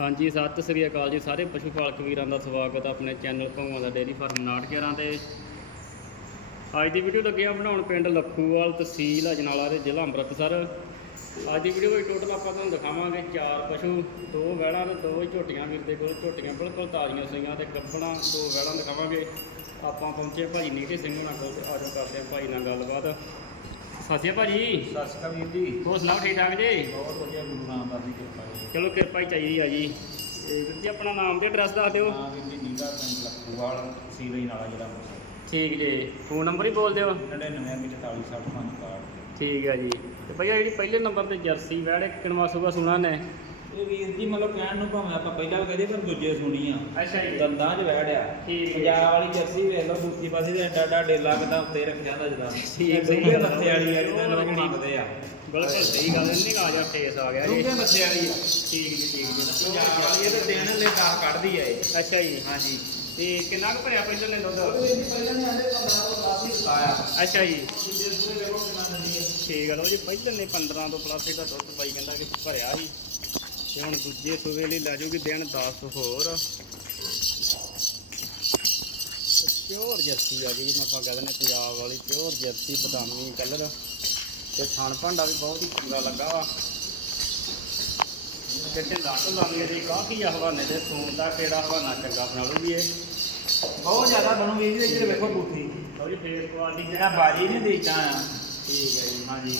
ਹਾਂਜੀ, ਸਤਿ ਸ੍ਰੀ ਅਕਾਲ ਜੀ ਸਾਰੇ ਪਸ਼ੂ ਪਾਲਕ ਵੀਰਾਂ ਦਾ ਸਵਾਗਤ ਹੈ ਆਪਣੇ ਚੈਨਲ ਭੰਗਾਂ ਦਾ ਡੇਅਰੀ ਫਾਰਮ ਨਾਟਕਰਾਂ ਤੇ। ਅੱਜ ਦੀ ਵੀਡੀਓ ਲੱਗਿਆ ਬਣਾਉਣ ਪਿੰਡ ਲੱਖੂਵਾਲ ਤਹਿਸੀਲ ਅਜਨਾਲਾ ਦੇ ਜ਼ਿਲ੍ਹਾ ਅੰਮ੍ਰਿਤਸਰ। ਅੱਜ ਦੀ ਵੀਡੀਓ ਵਿੱਚ ਟੋਟਲ ਆਪਾਂ ਤੁਹਾਨੂੰ ਦਿਖਾਵਾਂਗੇ ਚਾਰ ਪਸ਼ੂ, ਦੋ ਵੈੜਾਂ ਤੇ ਦੋ ਝੋਟੀਆਂ ਵੀਰ ਦੇ ਕੋਲ। ਝੋਟੀਆਂ ਬਿਲਕੁਲ ਤਾਜ਼ੀਆਂ ਸੀਗੀਆਂ ਤੇ ਗੱਭਣਾ ਦੋ ਵੈੜਾਂ ਦਿਖਾਵਾਂਗੇ। ਆਪਾਂ ਪਹੁੰਚੇ ਭਾਈ ਨੀਟੇ ਸਿੰਘ ਹੋਣਾ ਕੋਲ ਤੇ ਆਜੋ ਕਰਦੇ ਹਾਂ ਭਾਈ ਨਾਲ ਗੱਲਬਾਤ। ਸਤਿ ਸ਼੍ਰੀ ਅਕਾਲ ਭਾਜੀ ਸਤਿ ਸ਼੍ਰੀ ਅਕਾਲ ਵੀਰ ਜੀ। ਹੋਰ ਸੁਣਾਓ ਠੀਕ ਠਾਕ ਜੀ? ਬਹੁਤ ਵਧੀਆ ਗੁਰੂ ਰਾਮਦਾਸ ਦੀ ਕਿਰਪਾ ਜੀ। ਚਲੋ ਕਿਰਪਾ ਹੀ ਚਾਹੀਦੀ ਆ ਜੀ। ਇਹ ਵੀਰ ਜੀ ਆਪਣਾ ਨਾਮ ਤੇ ਐਡਰੈਸ ਦੱਸ ਦਿਓ। ਹਾਂ ਵੀਰ ਜੀ ਨੀਲਾ ਪਿੰਡ ਲੱਖੂਵਾਲ ਸੀਵਈ ਨਾਲਾ ਜਿਹੜਾ ਠੀਕ ਜੀ। ਫੋਨ ਨੰਬਰ ਹੀ ਬੋਲ ਦਿਓ। 99 ਵਿੱਚ 40 60 5 ਕਾਰਡ ਠੀਕ ਹੈ ਜੀ। ਤੇ ਭਈਆ ਜਿਹੜੀ ਪਹਿਲੇ ਨੰਬਰ ਤੇ ਜਰਸੀ ਵੈੜ ਕਿਣਵਾ ਸੂਗਾ ਸੁਣਾ ਨੇ ਇਹ ਵੀਰ ਜੀ ਮਤਲਬ ਕਹਿਣ ਨੂੰ ਭਾਵੇਂ ਆਪਾਂ ਪਹਿਲਾਂ ਵੀ ਕਹਦੇ ਪਰ ਦੂਜੇ ਸੁਣੀ ਆ ਅੱਛਾ ਜੀ। ਦੰਦਾਂ 'ਚ ਵਹਿੜਿਆ ਠੀਕ ਹੈ। ਪੰਜਾਬ ਵਾਲੀ ਜਰਸੀ ਵੇਖ ਲਓ ਦੂਜੀ ਪਾਸੇ ਤੇ ਐਡਾ ਐਡਾ ਡੇਲਾ ਕਿਦਾ ਉੱਤੇ ਰੱਖਿਆ ਹੁੰਦਾ ਜਦਾ। ਠੀਕ, ਸਹੀ ਆ। ਮੱਥੇ ਵਾਲੀ ਆ ਜਿਹਨਾਂ ਲੋਕ ਮੰਗਦੇ ਆ। ਬਿਲਕੁਲ ਸਹੀ ਗੱਲ ਨਹੀਂ ਆ ਜਾ ਫੇਸ ਆ ਗਿਆ ਜੀ ਡੂੰਘੇ ਮੱਥੇ ਵਾਲੀ ਆ। ਠੀਕ ਜੀ ਠੀਕ ਜੀ ਪੰਜਾਬ ਵਾਲੀ ਇਹ ਤਾਂ ਦਿਨ ਲੈ ਦਾ ਕੱਢਦੀ ਆ ਇਹ। ਅੱਛਾ ਜੀ। ਹਾਂਜੀ। ਤੇ ਕਿੰਨਾ ਕੁ ਭਰਿਆ ਪਹਿਲੇ ਨੇ ਦੁੱਧ? ਪਹਿਲਾਂ ਨੇ ਆਂਦੇ 15 ਤੋਂ 10 ਹੀ ਅੱਛਾ ਜੀ। ਹੈ ਠੀਕ ਹੈ ਲੋ ਜੀ ਪਹਿਲੇ ਨੇ 15 ਤੋਂ ਪਲੱਸ ਇਹਦਾ ਦੁੱਧ ਬਾਈ ਕਹਿੰਦਾ ਕਿ ਭਰਿਆ ਸੀ। ਤੇ ਹੁਣ ਦੂਜੇ ਸੂਵੇ ਲਈ ਲੈ ਜਾਊਗੀ ਦਿਨ 10 ਹੋਰ। ਪਿਓਰ ਜਰਸੀ ਆ ਗਈ ਜਿਹਨੂੰ ਆਪਾਂ ਕਹਿੰਦੇ ਨੇ ਪੰਜਾਬ ਵਾਲੀ ਪਿਓਰ ਜਰਸੀ ਬਦਾਮੀ ਕਲਰ ਤੇ ਥਣ ਭਾਂਡਾ ਵੀ ਬਹੁਤ ਹੀ ਚੰਗਾ ਲੱਗਾ ਵਾ। ਕਿਤੇ ਲੱਟ ਲਾਂਗੇ ਦੀ ਕਾਫੀ ਆ ਹਵਾਨੇ ਦੇ ਸੂਣ ਦਾ ਕਿਹੜਾ ਹਵਾਨਾ ਚੰਗਾ ਬਣਾ ਲੂਗੀ ਇਹ। ਬਹੁਤ ਜ਼ਿਆਦਾ ਬਣੂ ਜੀ ਇੱਧਰ ਵੇਖੋ ਬੂਥੀ। ਲਓ ਜੀ ਫੇਸ ਕੁਆਲਿਟੀ ਜਿਹੜਾ ਬਾਜੀ ਨੇ ਦੇਈਤਾ ਆ। ਠੀਕ ਹੈ ਜੀ ਹਾਂਜੀ।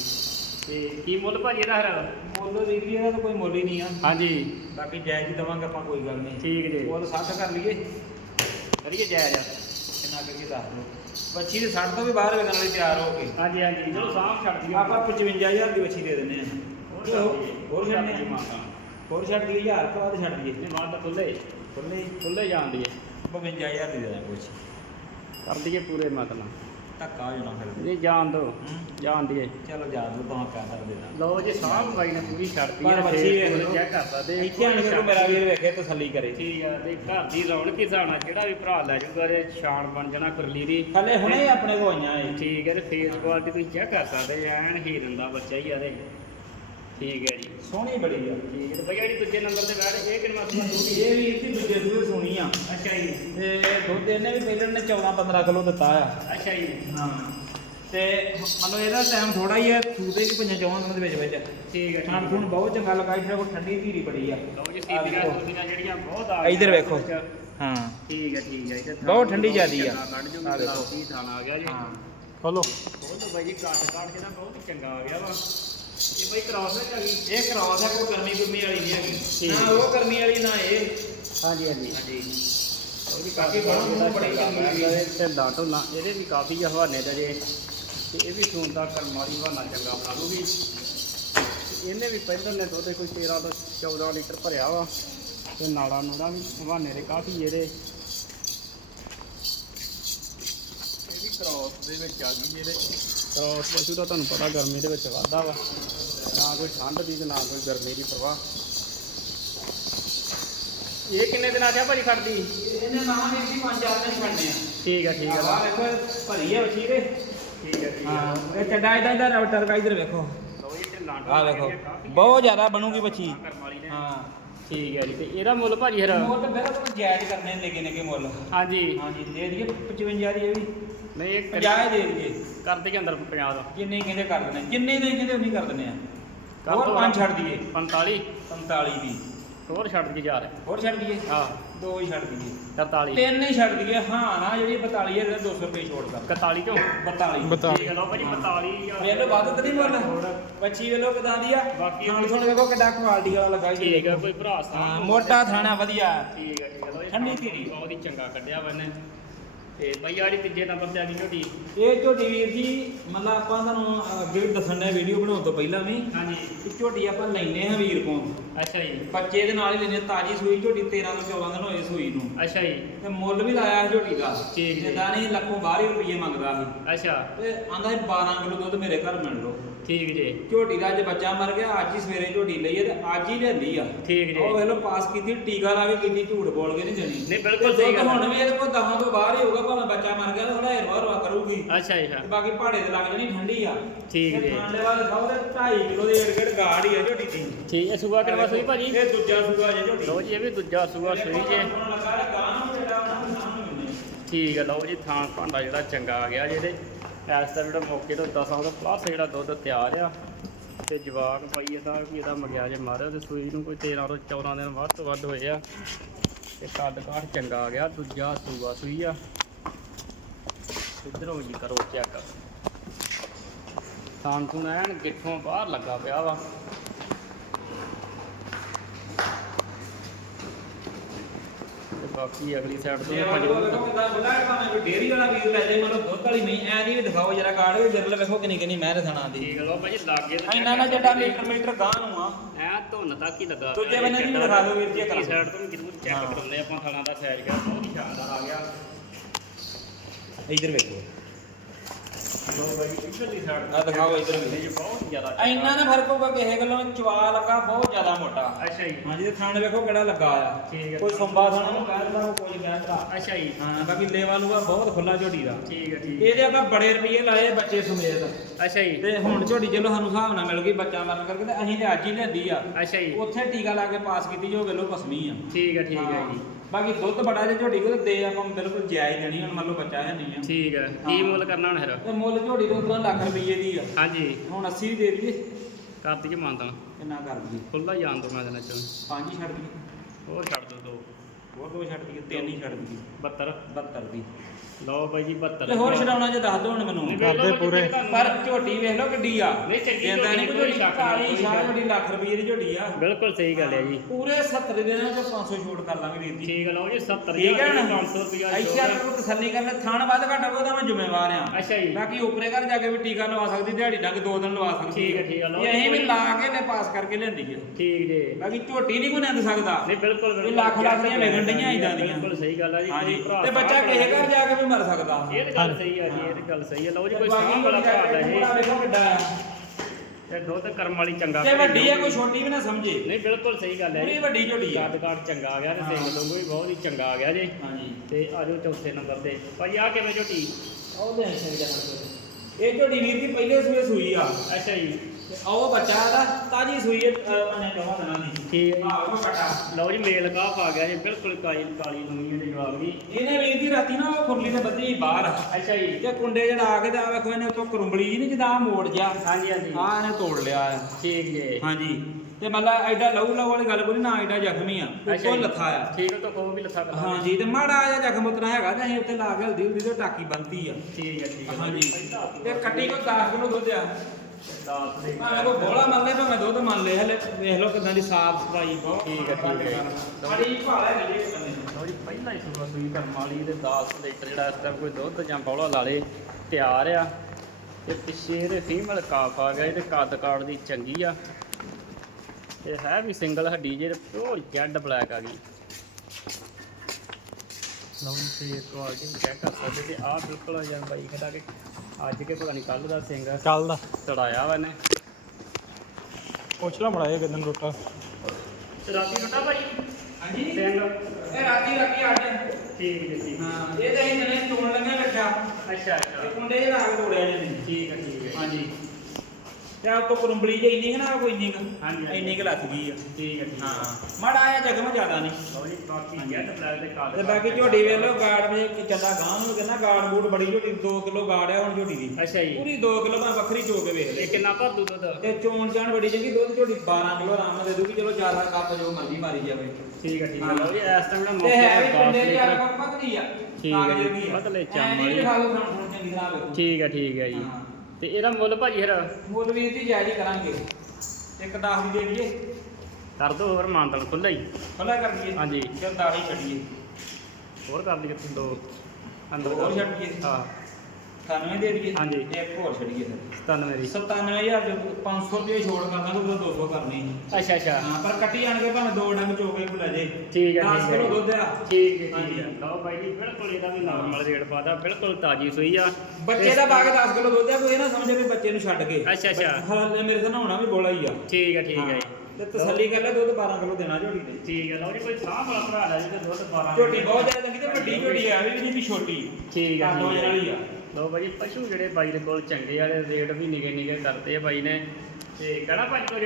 ਤੇ ਕੀ ਮੁੱਲ ਭਾਜੀ ਇਹਦਾ ਹਰ? ਮੁੱਲ ਵੀਰ ਜੀ ਇਹਦਾ ਤਾਂ ਕੋਈ ਮੁੱਲ ਹੀ ਨਹੀਂ ਆ। ਹਾਂਜੀ। ਬਾਕੀ ਜਾਇਜ਼ ਹੀ ਦਵਾਂਗੇ ਆਪਾਂ ਕੋਈ ਗੱਲ ਨਹੀਂ। ਠੀਕ ਜੀ। ਮੁੱਲ 60 ਕਰ ਲਈਏ। ਕਰੀਏ ਜਾਇਜ਼? ਕਿੰਨਾ ਕਰੀਏ ਦੱਸ ਦਿਓ। ਬੱਚੀ ਦੇ 60 ਤੋਂ ਵੀ ਬਾਹਰ ਵੇਚਣ ਵਾਲੀ ਤਿਆਰ ਹੋ ਗਈ ਹਾਂਜੀ ਹਾਂਜੀ। ਚਲੋ ਸਾਫ਼ ਛੱਡ ਦਈਏ ਆਪਾਂ 55000 ਦੀ ਬੱਚੀ ਦੇ ਦਿੰਦੇ ਆ ਹੋਰ ਛੱਡ ਦਈਏ। ਹੋਰ ਹੋਰ ਛੱਡ ਦਈਏ 1000 ਤੋਂ ਬਾਅਦ ਛੱਡ ਦਈਏ। ਇਹ ਬਾਅਦ ਤਾਂ ਖੁੱਲੇ ਖੁੱਲੇ ਖੁੱਲੇ ਜਾਣ ਦਈਏ। 55000 ਦੀ ਦੇ ਦਾਂਗੇ ਬੱਚੀ। ਕਰ ਦਈਏ ਪੂਰੇ ਮਤਲਬ। ਧੱਕਾ ਹੋ ਜਾਣਾ ਫਿਰ। ਇਹ ਜਾਣ ਦੋ। ਹੂੰ। ਜਾਣ ਦਈਏ ਚਲੋ ਜਾ ਦੋ ਤਾਂ ਪੈਸਾ ਦੇ ਦਾਂ ਲਓ ਜੀ ਸਾਫ਼ ਬਾਈ ਨੇ ਪੂਰੀ ਛੱਡਤੀ ਪਰ ਬੱਚੀ ਵੇਖ ਲਓ। ਚੈੱਕ ਕਰ ਸਕਦੇ ਇੱਥੇ ਆਣ ਕੇ ਕੋਈ ਮੇਰਾ ਵੀਰ ਵੇਖੇ ਤਸੱਲੀ ਕਰੇ। ਠੀਕ ਆ ਤੇ ਘਰ ਦੀ ਰੌਣਕ ਹੀ ਸਾਣਾ ਜਿਹੜਾ ਵੀ ਭਰਾ ਲੈ ਜਾਊਗਾ ਇਹ ਸ਼ਾਨ ਬਣ ਜਾਣਾ ਕੁਰਲੀ ਦੀ। ਥੱਲੇ ਹੁਣੇ ਹੀ ਆਪਣੇ ਕੋ ਆਈਆਂ ਠੀਕ ਹੈ ਤੇ ਫੇਸ ਕੁਆਲਿਟੀ ਤੁਸੀਂ ਚੈੱਕ ਕਰ ਸਕਦੇ ਐਨ ਹੀਰਨ ਦਾ ਬੱਚਾ ਹੀ ਆ ਇਹਦੇ ਠੀਕ ਹੈ ਜੀ। ਸੋਹਣੀ ਬੜੀ ਆ। ਠੀਕ ਹੈ। ਤੇ ਭਈਆ ਜਿਹੜੀ ਦੂਜੇ ਨੰਬਰ ਤੇ ਬੈਠ ਇਹ ਕਿੰਨਾ ਦੁੱਧ ਇਹ ਵੀ ਇੱਥੇ ਦੂਜੇ ਦੂਜੇ ਸੋਹਣੀ ਆ। ਅੱਛਾ ਜੀ। ਤੇ ਦੁੱਧ ਇਹਨੇ ਵੀ ਪਹਿਲਾਂ ਨੇ 14 15 ਕਿਲੋ ਦਿੱਤਾ ਆ। ਅੱਛਾ ਜੀ। ਹਾਂ। ਤੇ ਮਤਲਬ ਇਹਦਾ ਟਾਈਮ ਥੋੜਾ ਹੀ ਆ ਸੂਦੇ ਕਿ ਪੰਜਾਂ ਚੌਵਾਂ ਦਿਨਾਂ ਦੇ ਵਿੱਚ ਵਿੱਚ। ਠੀਕ ਹੈ ਠੀਕ ਖੂਣ ਬਹੁਤ ਚੰਗਾ ਲੱਗਾ ਇੱਥੇ ਕੋਲ ਠੰਡੀ ਧੀਰੀ ਬੜੀ ਆ। ਲਓ ਜੀ ਆਹ ਸੀਪੀਆਂ ਦੇਖੋ। ਸੂਪੀਆਂ ਜਿਹੜੀਆਂ ਬਹੁਤ ਆ ਇੱਧਰ ਵੇਖੋ। ਹਾਂ। ਠੀਕ ਹੈ ਠੀਕ ਹੈ। ਇੱਧਰ ਬਹੁਤ ਠੰਡੀ ਜ਼ਿਆਦੀ ਆ। ਕੱਢ ਥਾਣਾ ਆ ਗਿਆ ਜੀ। ਹਾਂ। ਖੋਲੋ। ਬਹੁਤ ਬਾਈ ਜੀ ਕੱਟ ਕੱਟ ਕੇ ਨਾ ਬਹੁਤ ਹੀ ਚੰਗਾ ਆ ਗਿਆ ਵਾ। ਇਹ ਬਾਈ ਕ੍ਰਾਸ ਵਿੱਚ ਆ ਗਈ ਇਹ ਕਰਾਉ ਦਾ ਕੋਈ ਗਰਮੀ ਗੁਰਮੀ ਵਾਲੀ ਨਹੀਂ ਹੈਗੀ। ਠੀਕ। ਨਾ ਉਹ ਗਰਮੀ ਵਾਲੀ ਨਾ ਇਹ। ਹਾਂਜੀ ਹਾਂਜੀ। ਹਾਂਜੀ। ਉਹ ਵੀ ਕਾਫੀ ਬੜਾ ਚੰਗਾ ਤੇ ਇਹਦੇ ਵੀ ਕਾਫੀ ਆ ਹਵਾਨੇ ਦਾ ਜੇ। ਤੇ ਇਹ ਵੀ ਸੂਨ ਦਾ ਕਰਮਾਲੀ ਹਵਾਨਾ ਚੰਗਾ ਬਣਾ ਲੂਗੀ ਤੇ ਇਹਨੇ ਵੀ ਪਹਿਲਾਂ ਨੇ ਦੁੱਧ ਕੋਈ 13 ਤੋਂ 14 ਲੀਟਰ ਭਰਿਆ ਵਾ। ਤੇ ਨਾੜਾ ਨੂੜਾ ਵੀ ਹਵਾਨੇ ਦੇ ਕਾਫੀ ਇਹਦੇ। ਇਹ ਵੀ ਕ੍ਰੋਸ ਦੇ ਵਿੱਚ ਆ ਗਈ ਇਹਦੇ। ਕ੍ਰੋਸ ਪਸ਼ੂ ਦਾ ਤੁਹਾਨੂੰ ਪਤਾ ਗਰਮੀ ਦੇ ਵਿੱਚ ਵਾਧਾ ਵਾ। ਨਾ ਕੋਈ ਠੰਡ ਦੀ ਤੇ ਨਾ ਕੋਈ ਗਰਮੀ ਦੀ ਪਰਵਾਹ। ਇਹ ਕਿੰਨੇ ਦਿਨਾਂ ਚ ਆ ਭਾਜੀ ਖੜਦੀ? ਇਹਨੇ ਨਾ ਨੇ ਜੀ ਪੰਜ ਚਾਰ ਦਿਨ ਖੜਨੇ ਆ। ਠੀਕ ਹੈ ਠੀਕ ਹੈ ਆਹ ਵੇਖੋ ਭਰੀ ਆ ਬੱਚੀ ਦੇ ਠੀਕ ਹੈ ਠੀਕ ਹਾਂ ਹੈ ਇਹ ਚੱਡਾ ਇਦਾਂ ਇਦਾਂ ਰਵਟਰ ਦਾ ਇਧਰ ਵੇਖੋ। ਤੇ ਆਹ ਵੇਖੋ ਬਹੁਤ ਜ਼ਿਆਦਾ ਬਣੂਗੀ ਬੱਚੀ। ਨੇ। ਹਾਂ। ਠੀਕ ਹੈ ਜੀ ਤੇ ਇਹਦਾ ਮੁੱਲ ਭਾਜੀ ਹਰ ਮੁੱਲ ਬਿਲਕੁਲ ਜਾਇਜ਼ ਕਰਨੇ ਨਿੱਕੇ ਨਿੱਕੇ ਮੁੱਲ। ਹਾਂਜੀ। ਹਾਂਜੀ ਦੇ ਦਈਏ 55 ਦੀ ਇਹ ਵੀ। ਨਹੀਂ ਇਹ 50 ਦੇ ਦਈਏ। ਕਰ ਦੇ ਅੰਦਰ 50 ਦਾ। ਜਿੰਨੇ ਕਹਿੰਦੇ ਕਰ ਦਿੰਦੇ ਜਿੰਨੇ ਦੇ ਕਹਿੰਦੇ ਉਨੀ ਕਰ ਦਿੰਦੇ ਆ। ਕਰ ਹੋਰ। ਪੰਜ ਛੱਡ ਦਈਏ। 45 45 ਦੀ। ਹੋਰ ਛੱਡ ਦੀ ਯਾਰ। ਹੋਰ ਛੱਡ ਦਈਏ? ਹਾਂ। ਦੋ ਹੀ ਛੱਡ ਦਈਏ। 43 ਤਿੰਨ ਹੀ ਛੱਡ ਦਈਏ। ਹਾਂ ਨਾ ਜਿਹੜੀ 42 ਹੈ 200 ਰੁਪਏ ਛੋੜ ਕਰ। 41 ਚੋਂ 42 ਠੀਕ ਹੈ ਲਓ ਭਾਜੀ 42 ਵੇਲੋ ਵੱਧ ਤਾਂ ਨਹੀਂ ਮੁੱਲ। ਬੱਚੀ ਵੇਲੋ ਕਿਦਾਂ ਦੀ ਆ। ਬਾਕੀ ਹੁਣ ਤੁਹਾਨੂੰ ਵੇਖੋ ਕਿੱਡਾ ਕੁਆਲਿਟੀ ਵਾਲਾ ਲੱਗਾ ਜੀ। ਠੀਕ ਹੈ ਕੋਈ ਭਰਾ ਹਾਂ ਮੋਟਾ ਥਾਣਾ ਵਧੀਆ। ਠੀਕ ਹੈ ਠੀਕ ਹੈ ਲਓ ਇਹ ਠੰਡੀ ਧੀਰੀ। ਬਹੁਤ ਹੀ ਚੰਗਾ ਕੱਢਿਆ ਇਹਨੇ। ਤੇ ਬਈ ਵਾਲੀ ਤੀਜੇ ਨੰਬਰ ਤੇ ਆ ਗਈ ਝੋਟੀ ਇਹ ਝੋਟੀ ਵੀਰ ਜੀ ਮਤਲਬ ਆਪਾਂ ਤੁਹਾਨੂੰ ਅੱਗੇ ਵੀ ਦੱਸਣ ਦੇ ਵੀਡੀਓ ਬਣਾਉਣ ਤੋਂ ਪਹਿਲਾਂ ਵੀ ਹਾਂਜੀ। ਕਿ ਝੋਟੀ ਆਪਾਂ ਲੈਨੇ ਹਾਂ ਵੀਰ ਕੋਲ। ਅੱਛਾ ਜੀ। ਬੱਚੇ ਦੇ ਨਾਲ ਹੀ ਲੈਨੇ ਤਾਜੀ ਸੂਈ ਝੋਟੀ 13 ਤੋਂ 14 ਦਿਨ ਹੋਏ ਸੂਈ ਨੂੰ। ਅੱਛਾ ਜੀ। ਤੇ ਮੁੱਲ ਵੀ ਲਾਇਆ ਸੀ ਝੋਟੀ ਦਾ। ਠੀਕ ਜੀ। ਜਿੱਦਾਂ ਨਹੀਂ ਲੱਖੋਂ ਬਾਹਰ ਹੀ ਰੁਪਏ ਮੰਗਦਾ ਸੀ। ਅੱਛਾ। ਤੇ ਆਂਦਾ ਸੀ 12 ਕਿਲੋ ਦੁੱਧ ਮੇਰੇ ਘਰ ਮਿਲ ਲੋ ਠੀਕ ਜੀ। ਝੋਟੀ ਦਾ ਅੱਜ ਬੱਚਾ ਮਰ ਗਿਆ ਅੱਜ ਹੀ ਸਵੇਰੇ ਝੋਟੀ ਲਈ ਹੈ ਤੇ ਅੱਜ ਹੀ ਲਿਆਂਦੀ ਆ। ਠੀਕ ਜੀ। ਉਹ ਵੇਖ ਲਓ ਪਾਸ ਕੀਤੀ ਟੀਕਾ ਲਾ ਕੇ ਕਿੰਨੀ ਝੂਠ ਬੋਲ ਕੇ ਨਹੀਂ ਜਣੀ ਨਹੀਂ, ਬਿਲਕੁਲ ਸਹੀ ਗੱਲ ਹੈ। ਹੁਣ ਵੀ ਇਹਦੇ ਕੋਲ ਦਹਾਂ ਤੋਂ ਬਾਹਰ ਹੀ ਹੋਊਗਾ ਭਾਵੇਂ ਬੱਚਾ ਮਰ ਗਿਆ ਥੋੜਾ ਹਿਰਵਾ ਹਰਵਾ ਕਰੂਗੀ। ਅੱਛਾ ਜੀ ਤੇ ਬਾਕੀ ਪਹਾੜੇ ਤੇ ਲੱਗ ਜਣੀ ਠੰਡੀ ਆ। ਠੀਕ ਜੀ। ਖਾਂਡੇ ਵਾਲੇ ਸਭ ਦੇ 2.5 ਕਿਲੋ ਦੀ ਏੜ ਗਾੜ ਹੀ ਆ ਝੋਟੀ ਦੀ। ਠੀਕ ਹੈ ਸੂਆ ਕਿੰਨਾ ਸੂਈ ਭਾਜੀ? ਇਹ ਦੂਜਾ ਸੂਆ ਜੇ ਝੋਟੀ। ਲਓ ਜੀ ਇਹ ਵੀ ਦੂਜਾ ਸੂਆ ਸੂਈ ਜੇ। ਹੁਣ ਲੱਗਾ ਰਿਹਾ ਗਾਂ ਨੂੰ ਜਿਹੜਾ ਉਹਨਾਂ ਨੂੰ ਸਾਹਮਣੇ ਮਿਲਣੇ। ਠੀਕ ਹੈ ਲਓ ਜੀ ਥਾਂ ਭਾਂਡਾ ਜਿਹੜਾ ਚੰਗਾ ਆ ਗਿਆ ਜਿਹਦੇ ਐਸ ਦਾ ਜਿਹੜਾ ਮੌਕੇ ਤੋਂ 10 ਸਾਲ ਪਲੱਸ ਜਿਹੜਾ ਦੁੱਧ ਤਿਆਰ ਆ, ਤੇ ਜਵਾਕ ਪਾਈਏ ਤਾਂ ਵੀ ਇਹਦਾ ਮਗਿਆ ਜੇ ਮਾਰਿਆ ਤੇ ਸੂਈ ਨੂੰ ਕੋਈ 13 ਤੋਂ 14 ਦਿਨ ਵੱਧ ਤੋਂ ਵੱਧ ਹੋਏ ਆ, ਤੇ ਕੱਦ ਕਾਠ ਚੰਗਾ ਆ ਗਿਆ, ਦੂਜਾ ਸੂਆ ਸੂਈ ਆ। ਇਧਰੋਂ ਜੀ ਕਰੋ ਚੈੱਕ ਥਾਂ ਤੋਂ ਐਨ ਗਿੱਠੋਂ ਬਾਹਰ ਲੱਗਾ ਪਿਆ ਵਾ। ਬਾਕੀ ਅਗਲੀ ਸਾਈਡ ਤੋਂ ਆਪਾਂ ਜ਼ਰੂਰ ਡੇਅਰੀ ਵਾਲਾ ਵੀਰ ਲੈ ਜਾਏ ਮਤਲਬ ਦੁੱਧ ਵਾਲੀ ਨਹੀਂ ਐ ਨਹੀਂ ਦਿਖਾਓ ਜਰਾ ਕਾੜ ਵੀ ਬਿਰਲ ਵੇਖੋ ਕਿੰਨੀ ਕਿੰਨੀ ਮਹਿਰ ਥਣਾ ਦੀ। ਠੀਕ ਲੋ ਭਾਜੀ ਲਾਗੇ ਤੇ ਇੰਨਾ ਨਾ ਜੱਟਾ ਮੀਟਰ ਮੀਟਰ ਗਾਂ ਨੂੰ ਆ। ਐ ਧੁੰਨ ਤੱਕ ਹੀ ਲੱਗਾ ਦੂਜੇ ਬੰਨੇ ਦੀ ਦਿਖਾ ਦਿਓ ਵੀਰ ਜੀ ਕਰਾਂ। ਸਾਈਡ ਤੋਂ ਜ਼ਰੂਰ ਚੈੱਕ। ਕਰਾਉਂਦੇ ਆਪਾਂ ਥਾਣਾ ਦਾ ਸਾਈਜ਼ ਗਿਆ ਬਹੁਤ ਹੀ ਸ਼ਾਨਦਾਰ ਆ ਗਿਆ। ਇੱਧਰ ਵੇਖੋ ਲੋ ਭਾਜੀ ਇੱਧਰਲੀ ਸਾਈਡ ਆ ਦਿਖਾਓ ਇੱਧਰ ਵੀ। ਜੀ ਬਹੁਤ ਹੀ ਜ਼ਿਆਦਾ ਇੰਨਾ ਨਾ ਫ਼ਰਕ ਹੋਊਗਾ ਕਿਸੇ ਗੱਲੋਂ ਚਵਾ ਲੱਗਾ ਬਹੁਤ ਜ਼ਿਆਦਾ ਮੋਟਾ। ਅੱਛਾ ਜੀ। ਹਾਂਜੀ ਤੇ ਥਾਣ ਵੇਖੋ ਕਿਹੜਾ ਲੱਗਾ ਆ। ਠੀਕ ਹੈ। ਕੋਈ ਸੰਭਾ ਥਾਣ ਨੂੰ ਕਹਿੰਦਾ ਕੋਈ ਕਹਿੰਦਾ ਅੱਛਾ ਜੀ। ਹਾਂ ਬਾਕੀ ਲੇਵਾ ਲੂਗਾ ਬਹੁਤ ਖੁੱਲਾ ਝੋਟੀ ਦਾ। ਠੀਕ ਹੈ ਠੀਕ ਇਹਦੇ ਆਪਾਂ ਬੜੇ ਰੁਪਏ ਲਾਏ ਬੱਚੇ ਸਮੇਤ। ਅੱਛਾ ਜੀ। ਤੇ ਹੁਣ ਝੋਟੀ ਚਲੋ ਸਾਨੂੰ ਹਿਸਾਬ ਨਾਲ ਮਿਲ ਗਈ ਬੱਚਾ ਮਰਨ ਕਰਕੇ ਤੇ ਅਸੀਂ ਤੇ ਅੱਜ ਹੀ ਲਿਆਂਦੀ ਆ। ਅੱਛਾ ਜੀ। ਉੱਥੇ ਟੀਕਾ ਲਾ ਕੇ ਪਾਸ ਕੀਤੀ ਜੋ ਵੇਲੋ ਪਸਮੀ ਆ। ਠੀਕ ਹੈ ਠੀਕ ਹੈ ਜੀ। ਬਾਕੀ ਦੁੱਧ ਬੜਾ ਜੇ ਝੋਟੀ ਕੋਲ ਦੇ ਆਪਾਂ ਬਿਲਕੁਲ ਜਾਇਜ਼ ਦੇਣੀ ਹੁਣ ਮੰਨ ਲਓ ਬੱਚਾ ਹੈ ਨਹੀਂ ਆ। ਠੀਕ ਹੈ ਕੀ ਮੁੱਲ ਕਰਨਾ ਹੁਣ ਫਿਰ? ਤੇ ਮੁੱਲ ਝੋਟੀ ਤੋਂ ਉਤਰਾ ਲੱਖ ਰੁਪਏ ਦੀ ਆ। ਹਾਂਜੀ। ਹੁਣ 80 ਦੇ ਦਈਏ। ਕਰ ਦਈਏ ਮੰਨਦਾ ਕਿੰਨਾ ਕਰ ਦਈਏ ਖੁੱਲਾ ਜਾਣ ਤੋਂ ਮੈਂ ਦੇਣਾ ਚਾਹੁੰਦਾ ਪੰਜ ਹੀ ਛੱਡ ਦਈਏ। ਹੋਰ ਛੱਡ ਦੋ ਦੋ। ਹੋਰ ਦੋ ਛੱਡ ਦਈਏ ਤਿੰਨ ਹੀ ਛੱਡ ਦਈਏ। 72 72 ਦੀ। ਲਓ ਬਾਈ ਜੀ 72 ਤੇ ਹੋਰ ਛਡਾਉਣਾ ਜੇ ਦੱਸ ਦਿਓ ਹੁਣ ਮੈਨੂੰ। ਕਰਦੇ ਪੂਰੇ। ਪਰ ਝੋਟੀ ਵੇਖ ਲਓ ਕਿੱਡੀ ਆ। ਨਹੀਂ, ਚੰਗੀ ਝੋਟੀ, ਕੋਈ ਕੋਈ ਸ਼ੱਕ ਨਹੀਂ, ਕਾਲੀ ਸ਼ਾਹ ਜਿਹੜੀ ਲੱਖ ਰੁਪਏ ਦੀ ਝੋਟੀ ਆ। ਬਿਲਕੁਲ ਸਹੀ ਗੱਲ ਹੈ ਜੀ। ਪੂਰੇ 70 ਦਿਨਾਂ ਚ 500 ਛੋਟ ਕਰ ਲਾਂਗੇ ਵੀਰ ਜੀ। ਠੀਕ ਲਓ ਜੀ 70 ਠੀਕ ਹੈ ਨਾ? 500 ਰੁਪਿਆ ਇੱਥੇ ਆ ਕੇ ਤਸੱਲੀ ਕਰ ਲੈ ਥਾਣ ਵੱਧ ਘੱਟ ਹੋਵੇ ਉਹਦਾ ਮੈਂ ਜ਼ਿੰਮੇਵਾਰ ਆ। ਅੱਛਾ ਜੀ। ਬਾਕੀ ਉਪਰੇ ਘਰ ਜਾ ਕੇ ਵੀ ਟੀਕਾ ਲਵਾ ਸਕਦੀ ਦਿਹਾੜੀ ਡੰਗ ਦੋ ਦਿਨ ਲਵਾ ਸਕਦੀ ਠੀਕ ਹੈ, ਠੀਕ ਹੈ, ਲਓ ਇਹ ਅਸੀਂ ਵੀ। ਲਾ ਕੇ ਨੇ ਪਾਸ ਕਰਕੇ ਲੈਂਦੀ ਆ। ਠੀਕ ਜੀ। ਬਾਕੀ ਝੋਟੀ ਨਹੀਂ ਕੋਈ ਨਿੰਦ ਸਕਦਾ। ਨਹੀਂ ਬਿਲਕੁਲ ਇਹ ਬਿਲਕੁਲ ਲੱਖ ਲੱਖ ਦੀਆਂ ਵਿਗਣ ਏਦਾਂ ਦੀਆਂ। ਬਿਲਕੁਲ ਸਹੀ ਗੱਲ ਹੈ ਜੀ। ਤੇ ਬੱਚਾ ਕਿਸੇ ਘਰ ਜਾ ਕੇ ਵੀ ਮਰ ਸਕਦਾ ਇਹ ਤਾਂ ਗੱਲ ਸਹੀ ਹੈ ਜੀ ਇਹ ਤਾਂ ਗੱਲ ਸਹੀ ਹੈ ਲਓ ਜੀ ਕੋਈ ਬਾਕੀ ਸਾਂਭ ਵਾਲਾ ਭਰਾ ਦਾ ਮੁੰਡਾ ਇਹ। ਵੇਖੋ ਕਿੱਡਾ ਆ। ਇਹ ਦੁੱਧ ਕਰਮ ਵਾਲੀ ਚੰਗਾ ਤੇ ਘਰੇ ਵੱਡੀ ਆ ਜਾਊਗੀ। ਕੋਈ ਛੋਟੀ ਵੀ ਨਾ ਸਮਝੇ। ਨਹੀਂ ਬਿਲਕੁਲ ਸਹੀ ਗੱਲ ਹੈ ਪੂਰੀ ਵੱਡੀ ਝੋਟੀ ਆ। ਕੱਦ ਕਾਠ ਚੰਗਾ ਆ ਗਿਆ ਤੇ ਸਿੰਘ ਹਾਂ। ਲੋਗੋ ਵੀ ਬਹੁਤ ਹੀ ਚੰਗਾ ਆ ਗਿਆ ਜੀ। ਹਾਂਜੀ। ਤੇ ਆਜੋ ਚੌਥੇ ਨੰਬਰ ਤੇ। ਭਾਜੀ ਆ ਕਿਵੇਂ ਝੋਟੀ? ਉਹ ਲੈ ਸਕਦਾ ਇਹ ਝੋਟੀ ਵੀਰ ਦੀ ਪਹਿਲੇ ਸਵੇ ਸੂਈ ਆ। ਅੱਛਾ ਜੀ। ਉਹ ਬੱਚਾ ਦਾ ਤਾਜੀ ਸੂਈ ਹੈ ਮੰਨੇ ਜਮਾ ਦਿਨਾਂ ਦੀ ਠੀਕ ਹੈ। ਜੀ। ਆਹ ਉਹ ਬੱਚਾ ਲਓ ਜੀ ਮੇਲ ਕਾਫ ਆ ਗਿਆ ਜੀ ਬਿਲਕੁਲ ਕਾਲੀ ਕਾਲੀ ਲੂਣੀ ਦੇ ਜਵਾਬ ਦੀ ਇਹਨੇ ਵੀਰ ਦੀ ਰਾਤੀ ਨਾ ਉਹ ਖੁਰਲੀ ਤੇ ਬੱਧੀ ਬਾਹਰ। ਅੱਛਾ ਜੀ। ਤੇ ਕੁੰਡੇ ਜਿਹੜਾ ਆ ਕੇ ਤੇ ਆ ਵੇਖੋ ਇਹਨੇ ਉਤੋਂ ਕਰੁੰਬਲੀ ਜੀ ਨਹੀਂ ਜਿੱਦਾਂ ਆਹ ਮੋੜ ਜਾ ਹਾਂਜੀ ਹਾਂਜੀ। ਆ ਇਹਨੇ ਤੋੜ ਲਿਆ। ਆ ਠੀਕ ਜੀ ਹਾਂਜੀ। ਤੇ ਮਤਲਬ ਐਡਾ ਲਹੂ ਲਹੂ ਵਾਲੀ ਗੱਲ ਕੋਈ ਨਾ ਐਡਾ ਜ਼ਖਮੀ ਆ। ਅੱਛਾ ਉੱਤੋਂ ਜੀ। ਲੱਥਾ ਆ। ਠੀਕ ਹੈ ਤਾਂ ਕੋਈ ਵੀ ਲੱਥਾ ਕਰਾ ਹਾਂਜੀ ਤੇ ਮਾੜਾ ਜਿਹਾ ਜ਼ਖਮ ਉਤਨਾ ਹੈਗਾ ਤੇ ਅਸੀਂ ਉੱਤੇ ਲਾ ਕੇ ਹਲਦੀ ਹੁਲਦੀ ਤੇ ਟਾਕੀ ਬੰਨਤੀ ਆ। ਠੀਕ ਹੈ ਠੀਕ ਹੈ। ਹਾਂਜੀ। ਤੇ ਕੱਟੀ ਕੋ 10 ਕਿਲੋ ਦੁੱਧ ਆ। ਦਾਸ ਦੇ ਭਾਵੇਂ ਕੋ ਬੋਲਾ ਮੰਨ ਭਾਵੇਂ ਦੁੱਧ ਮੰਨ ਲੈ ਹਲੇ ਵੇਖ ਲਓ ਕਿਦਾਂ ਦੀ ਸਾਫ਼ ਸਫ਼ਾਈ ਬਹੁਤ ਠੀਕ ਹੈ, ਠੀਕ ਹੈ। ਸਾਡੀ ਭਾਲਾ ਜੀ ਬੰਦੇ ਲਓ ਜੀ ਪਹਿਲਾਂ ਹੀ ਸੁਬਾ ਸੂਈ ਕਰਮ ਵਾਲੀ ਦੇ 10 ਲੀਟਰ ਜਿਹੜਾ ਇਸ ਟਾਈਮ ਕੋਈ ਦੁੱਧ ਜਾਂ ਬੌਲਾ ਲਾ ਲੇ ਤਿਆਰ ਆ। ਤੇ ਪਿੱਛੇ ਇਹਦੇ ਫੀਮੇਲ ਕਾਫ ਆ ਗਿਆ ਇਹਦੇ ਕੱਦ ਕਾੜ ਦੀ ਚੰਗੀ ਆ। ਤੇ ਹੈ ਵੀ ਸਿੰਗਲ ਹੱਡੀ ਜੇ ਪਿਓਰ ਜੈਡ ਬਲੈਕ ਆ ਗਈ। ਲਓ ਜੀ ਤੇ ਕੁਆਲਿਟੀ ਚੈੱਕ ਕਰ ਸਕਦੇ ਤੇ ਆਹ ਬਿਲਕੁਲ ਯਾਰ ਬਾਈ ਕਹਿੰਦਾ ਕਿ ਅੱਜ ਕੇ ਪਤਾ ਨਹੀਂ ਕੱਲ ਦਾ ਸਿੰਘ ਚੱਲ ਦਾ। ਚੜਾਇਆ ਵਾ ਇਹਨੇ। ਪੁੱਛ ਲਾ ਮੜਾ ਇਹ ਕਿਦਨ ਰੋਟਾ ਰਾਤੀ ਰੋਟਾ ਭਾਈ? ਹਾਂਜੀ। ਸਿੰਘ। ਇਹ ਰਾਤੀ ਰਾਤੀ ਆ ਜਾ ਠੀਕ ਜੀ। ਠੀਕ ਹਾਂ ਇਹ ਤਾਂ ਅਸੀਂ ਜਨੇ ਤੋੜ ਲੰਗਾ ਰੱਖਿਆ ਅੱਛਾ ਅੱਛਾ। ਤੇ ਕੁੰਡੇ ਜਿਹੜਾ ਆ ਕੇ ਤੋੜਿਆ ਨੇ ਠੀਕ ਹੈ ਠੀਕ ਹੈ। ਹਾਂਜੀ। ਤੇ ਆ ਤੋਂ ਕਰੰਬਲੀ ਜੇ ਇੰਨੀ ਕੁ ਨਾ ਕੋਈ ਇੰਨੀ ਕੁ ਹਾਂਜੀ, ਹਾਂਜੀ। ਇੰਨੀ ਕੁ ਲੱਥ ਗਈ ਆ। ਠੀਕ ਹੈ ਠੀਕ ਹੈ ਮਾੜਾ ਆਇਆ ਜ਼ਖਮ ਜ਼ਿਆਦਾ ਨਹੀਂ। ਜੀ ਬਾਕੀ ਜੈਡ ਬਲੈਕ ਦੇ ਕੱਦ ਤੇ ਬਾਕੀ ਝੋਟੀ ਵੇਖ ਲਓ ਗਾੜ ਵਿੱਚ ਕਿ ਚੱਲਾ ਗਾਂ ਨੂੰ ਕਹਿੰਦਾ ਗਾੜ ਬੂਟ ਬੜੀ ਝੋਟੀ 2 ਕਿਲੋ ਗਾੜ ਆ ਹੁਣ ਝੋਟੀ ਦੀ। ਅੱਛਾ ਜੀ। ਪੂਰੀ 2 ਕਿਲੋ ਮੈਂ ਵੱਖਰੀ ਚੋ ਕੇ ਵੇਖ ਇਹ ਲਈ। ਕਿੰਨਾ ਭਰ ਦੂ ਦੁੱਧ? ਤੇ ਚੋਣ ਚਾਣ ਬੜੀ ਚੰਗੀ ਦੁੱਧ ਝੋਟੀ 12 ਕਿਲੋ ਆਰਾਮ ਨਾਲ ਦੇ ਦੂਗੀ ਚਲੋ ਜ਼ਿਆਦਾ ਕੱਪ ਜੋ ਮਰਜ਼ੀ ਮਾਰੀ ਜਾਵੇ। ਠੀਕ ਹੈ ਠੀਕ ਹੈ। ਲਓ ਜੀ ਇਸ ਟਾਈਮ ਜਿਹੜਾ ਤੇ ਹੈ ਵੀ ਮੌਕੇ ਪਿੰਡੇ ਦੀ ਦਾ ਆ। ਪਤਲੀ ਆ ਠੀਕ ਹੈ ਜੀ, ਦੀ ਆ। ਪਤਲੇ ਚੰਮ ਵਾਲੀ। ਚੰਗੀ ਠੀਕ ਹੈ ਠੀਕ ਹੈ ਜੀ। ਹਾਂ। ਤੇ ਇਹਦਾ ਮੁੱਲ ਭਾਜੀ ਫਿਰ? ਮੁੱਲ ਵੀਰ ਦੀ ਜਾਇਜ਼ ਹੀ ਕਰਾਂਗੇ। ਇੱਕ 10 ਦੀ ਦੇ ਦਈਏ। ਕਰ ਦੋ ਹੋਰ ਮਾਨਤਨ ਖੁੱਲਾ ਹੀ। ਖੁੱਲਾ ਕਰ ਦਈਏ। ਹਾਂਜੀ। ਚਲ ਦਾੜੀ ਕੱਢੀਏ ਹੋਰ ਕਰ ਲਈਏ ਤੁਸੀਂ ਦੋ। ਅੰਦਰ ਹੋਰ ਕਰ- ਛੱਡ ਦਈਏ ਹਾਂ। 98 ਦੇ ਦਈਏ। ਹਾਂਜੀ। ਇੱਕ ਹੋਰ ਛੱਡੀਏ ਫਿਰ। 97 ਦੀ। 97000 ਜੋ 500 ਰੁਪਏ ਛੋੜ ਕਰਨਾ ਕੋਈ 200 ਕਰਨੀ। ਅੱਛਾ ਅੱਛਾ। ਹਾਂ ਪਰ ਕੱਟੀ ਕੇ ਭਾਵੇਂ ਦੋ ਡੰਗ ਚੋਕੇ ਪਸ਼ੂ ਲੈ ਜੇ। ਠੀਕ ਹੈ, 10 ਠੀਕ ਹੈ। ਕਿਲੋ ਦੁੱਧ ਆ। ਠੀਕ ਹੈ ਠੀਕ। ਹੈ। ਲਓ ਬਾਈ ਜੀ ਬਿਲਕੁਲ ਇਹਦਾ ਵੀ ਨਾਰਮਲ ਰੇਟ ਪਾਦਾ ਬਿਲਕੁਲ ਤਾਜੀ ਸੂਈ ਆ। ਬੱਚੇ ਦਾ ਬਾਗ 10 ਕਿਲੋ ਦੁੱਧ ਆ ਕੋਈ ਇਹ ਨਾ ਸਮਝੇ ਵੀ ਬੱਚੇ ਨੂੰ ਛੱਡ ਕੇ। ਅੱਛਾ, ਅੱਛਾ। ਹਾਲੇ ਮੇਰੇ ਤੋਂ ਨਹਾਉਣਾ ਵੀ ਬੋਲਾ ਹੀ ਆ। ਠੀਕ ਹੈ ਠੀਕ ਹੈ ਜੀ। ਤੇ ਤਸੱਲੀ ਕਰ ਲੈ ਦੁੱਧ 12 ਕਿਲੋ ਦੇਣਾ ਝੋਟੀ ਨੇ ਠੀਕ ਹੈ ਲਓ ਜੀ ਕੋਈ ਸਾਹ ਵਾਲਾ ਭਰਾ ਲੈ ਜੀ ਤੇ ਦੁੱਧ 12 ਝੋਟੀ ਬਹੁਤ ਜ਼ਿਆਦਾ ਚੰਗੀ ਤੇ ਵੱਡੀ ਝੋਟੀ ਆ ਇਹ ਵੀ ਨਹੀਂ ਵੀ ਛੋਟੀ। ਠੀਕ ਹੈ ਠੀਕ ਹੈ। ਵਾਲੀ ਆ। ਲਓ ਬਾਈ ਜੀ ਪਸ਼ੂ ਜਿਹੜੇ ਬਾਈ ਦੇ ਕੋਲ ਚੰਗੇ ਵਾਲੇ ਰੇਟ ਵੀ ਨਿਗੇ ਨਿਗੇ ਕਰਦੇ ਆ ਬਾਈ ਨੇ। ਤੇ ਕਿਹੜਾ ਭਾਈ ਕੁਝ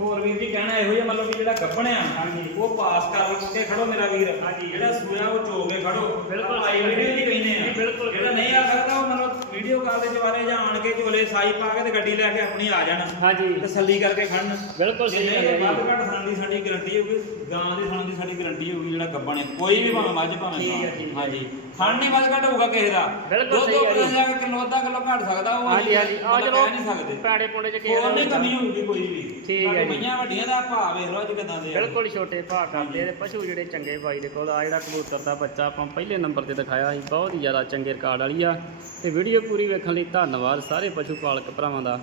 ਹੋਰ ਵੀਰ ਜੀ ਕਹਿਣਾ ਇਹੋ ਜਿਹਾ ਮਤਲਬ ਵੀ ਜਿਹੜਾ ਗੱਭਣ ਆ ਹਾਂਜੀ। ਉਹ ਪਾਸ ਕਰ ਕੇ ਖੜੋ ਮੇਰਾ ਵੀਰ। ਹਾਂਜੀ। ਜਿਹੜਾ ਸੂਆ ਉਹ ਚੋ ਕੇ ਖੜੋ। ਬਿਲਕੁਲ ਸਹੀ ਵੀਡੀਓ ਜੀ। ਕਹਿੰਦੇ ਆ। ਬਿਲਕੁਲ, ਜਿਹੜਾ ਨਹੀਂ ਆ ਸਕਦਾ ਉਹ ਮਤਲਬ ਵੀਡੀਓ ਕਾਲ ਦੇ ਜਵਾਰੇ ਜਾਂ ਆਣ ਕੇ ਝੋਲੇ ਸਾਈ ਪਾ ਕੇ ਤੇ ਗੱਡੀ ਲੈ ਕੇ ਆਪਣੀ ਆ ਜਾਣ। ਹਾਂਜੀ। ਤਸੱਲੀ ਕਰਕੇ ਖੜਨ। ਬਿਲਕੁਲ ਸਹੀ ਹੈ ਵੱਧ। ਘੱਟ ਦੀ ਸਾਡੀ ਗਾਰੰਟੀ ਹੋਊਗੀ। ਗਾਂ ਦੀ ਥਣ ਦੀ ਸਾਡੀ ਗਾਰੰਟੀ ਹੋਊਗੀ ਜਿਹੜਾ ਗੱਬਣ ਹੈ। ਕੋਈ ਵੀ ਭਾਵੇਂ ਮੱਝ ਭਾਵੇਂ। ਹਾਂਜੀ। ਥਣ ਨਹੀਂ ਵੱਧ ਘੱਟ ਹੋਊਗਾ ਕਿਸੇ ਦਾ। ਬਿਲਕੁਲ ਦੋ ਸਹੀ ਹੈ ਜੀ। ਕੇ ਕਿਲੋ ਅੱਧਾ ਕਿਲੋ ਘੱਟ ਸਕਦਾ ਉਹ ਹਾਂਜੀ ਹਾਂਜੀ। ਆ ਚਲੋ ਕਹਿ ਨਹੀਂ ਸਕਦੇ। ਪੈੜੇ ਪੁੰਡੇ ਚ ਹੋਰ ਨਹੀਂ। ਕਮੀ ਹੋਊਗੀ ਕੋਈ ਵੀ। ਠੀਕ ਹੈ ਜੀ। ਮਈਆਂ ਵੱਡੀਆਂ ਦਾ ਭਾਅ ਵੇਖ ਲਓ ਅੱਜ ਕਿਦਾਂ ਦੇ ਆ। ਬਿਲਕੁਲ ਛੋਟੇ ਭਾਅ ਕਰਦੇ ਆ ਤੇ ਪਸ਼ੂ ਜਿਹੜੇ ਚੰਗੇ ਬਾਈ ਦੇ ਕੋਲ ਆ ਜਿਹੜਾ ਕਬੂਤਰ ਦਾ ਬੱਚਾ ਆਪਾਂ ਪਹਿਲੇ ਨੰਬਰ ਤੇ ਦਿਖਾਇਆ ਸੀ ਬਹੁਤ ਹੀ ਜ਼ਿਆਦਾ ਚੰਗੇ ਰਿਕਾਰਡ ਵਾਲੀ ਆ। ਤੇ ਵੀਡੀਓ ਪੂਰੀ ਵੇਖਣ ਲਈ ਧੰਨਵਾਦ ਸਾਰੇ ਪਸ਼ੂ ਪਾਲਕ ਭਰਾਵਾਂ ਦਾ।